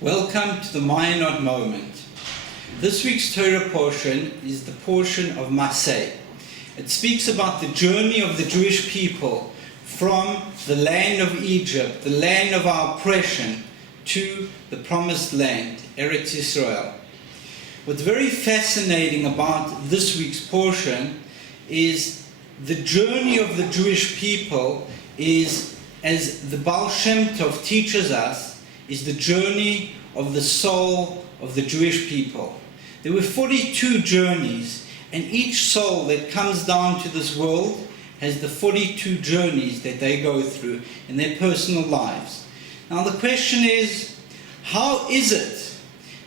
Welcome to the Mayanot moment. This week's Torah portion is the portion of Masei. It speaks about the journey of the Jewish people from the land of Egypt, the land of our oppression, to the promised land, Eretz Yisrael. What's very fascinating about this week's portion is the journey of the Jewish people is, as the Baal Shem Tov teaches us, is the journey of the soul of the Jewish people. There were 42 journeys, and each soul that comes down to this world has the 42 journeys that they go through in their personal lives. Now the question is, how is it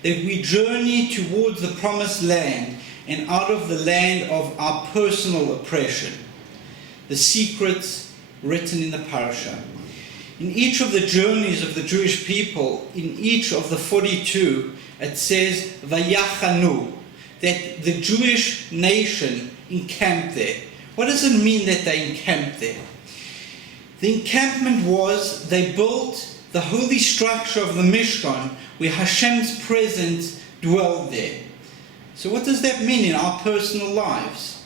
that we journey towards the promised land and out of the land of our personal oppression? The secrets written in the parasha. In each of the journeys of the Jewish people, in each of the 42, it says, Vayachanu, that the Jewish nation encamped there. What does it mean that they encamped there? The encampment was, they built the holy structure of the Mishkan, where Hashem's presence dwelled there. So what does that mean in our personal lives?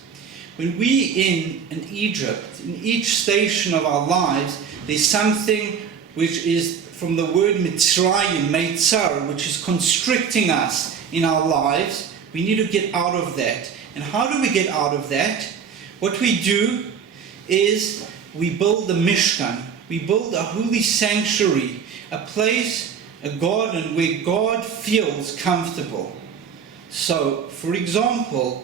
When we in Egypt, in each station of our lives, there's something which is from the word Mitzrayim, Meitzar, which is constricting us in our lives. We need to get out of that. And how do we get out of that? What we do is we build the Mishkan. We build a holy sanctuary, a place, a garden where God feels comfortable. So, for example,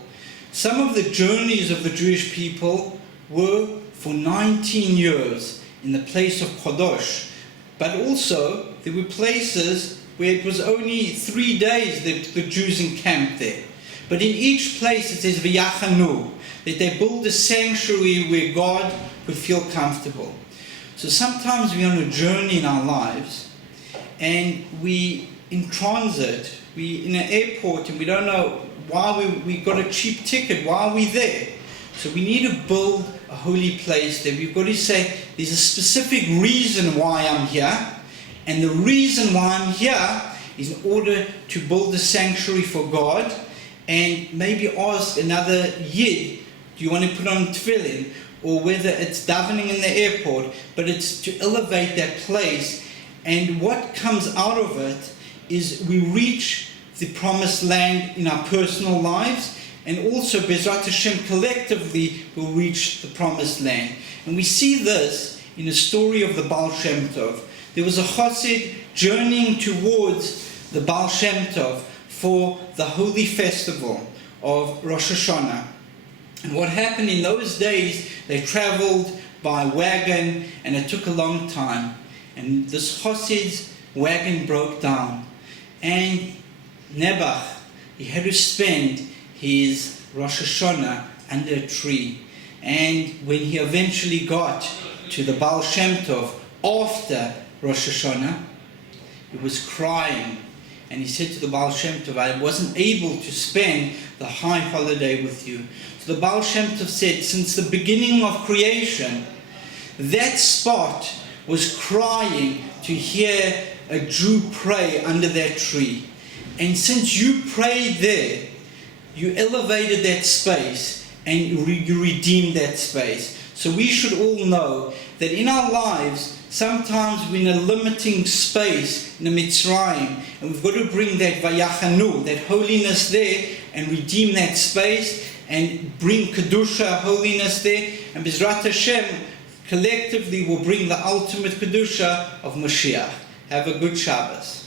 some of the journeys of the Jewish people were for 19 years in the place of Kadosh, but also there were places where it was only 3 days that the Jews encamped there. But in each place it says V'yachanu, that they build a sanctuary where God would feel comfortable. So sometimes we're on a journey in our lives and we in transit, we in an airport and we don't know why we got a cheap ticket, why are we there? So we need to build a holy place there. We've got to say there's a specific reason why I'm here, and the reason why I'm here is in order to build a sanctuary for God, and maybe ask another Yid, do you want to put on tefillin, or whether it's davening in the airport, but it's to elevate that place. And what comes out of it is we reach the promised land in our personal lives, and also Bezrat Hashem collectively will reach the promised land. And we see this in the story of the Baal Shem Tov. There was a chassid journeying towards the Baal Shem Tov for the holy festival of Rosh Hashanah. And what happened in those days, they traveled by wagon and it took a long time. And this chassid's wagon broke down. And Nebuch, he had to spend his Rosh Hashanah under a tree. And when he eventually got to the Baal Shem Tov after Rosh Hashanah, he was crying. And he said to the Baal Shem Tov, I wasn't able to spend the high holiday with you. So the Baal Shem Tov said, since the beginning of creation, that spot was crying to hear a Jew pray under that tree. And since you prayed there, you elevated that space and you redeemed that space. So we should all know that in our lives, sometimes we're in a limiting space in the Mitzrayim, and we've got to bring that Vayachanu, that holiness there, and redeem that space and bring Kedusha, holiness there, and Bezrat Hashem collectively will bring the ultimate Kedusha of Mashiach. Have a good Shabbos.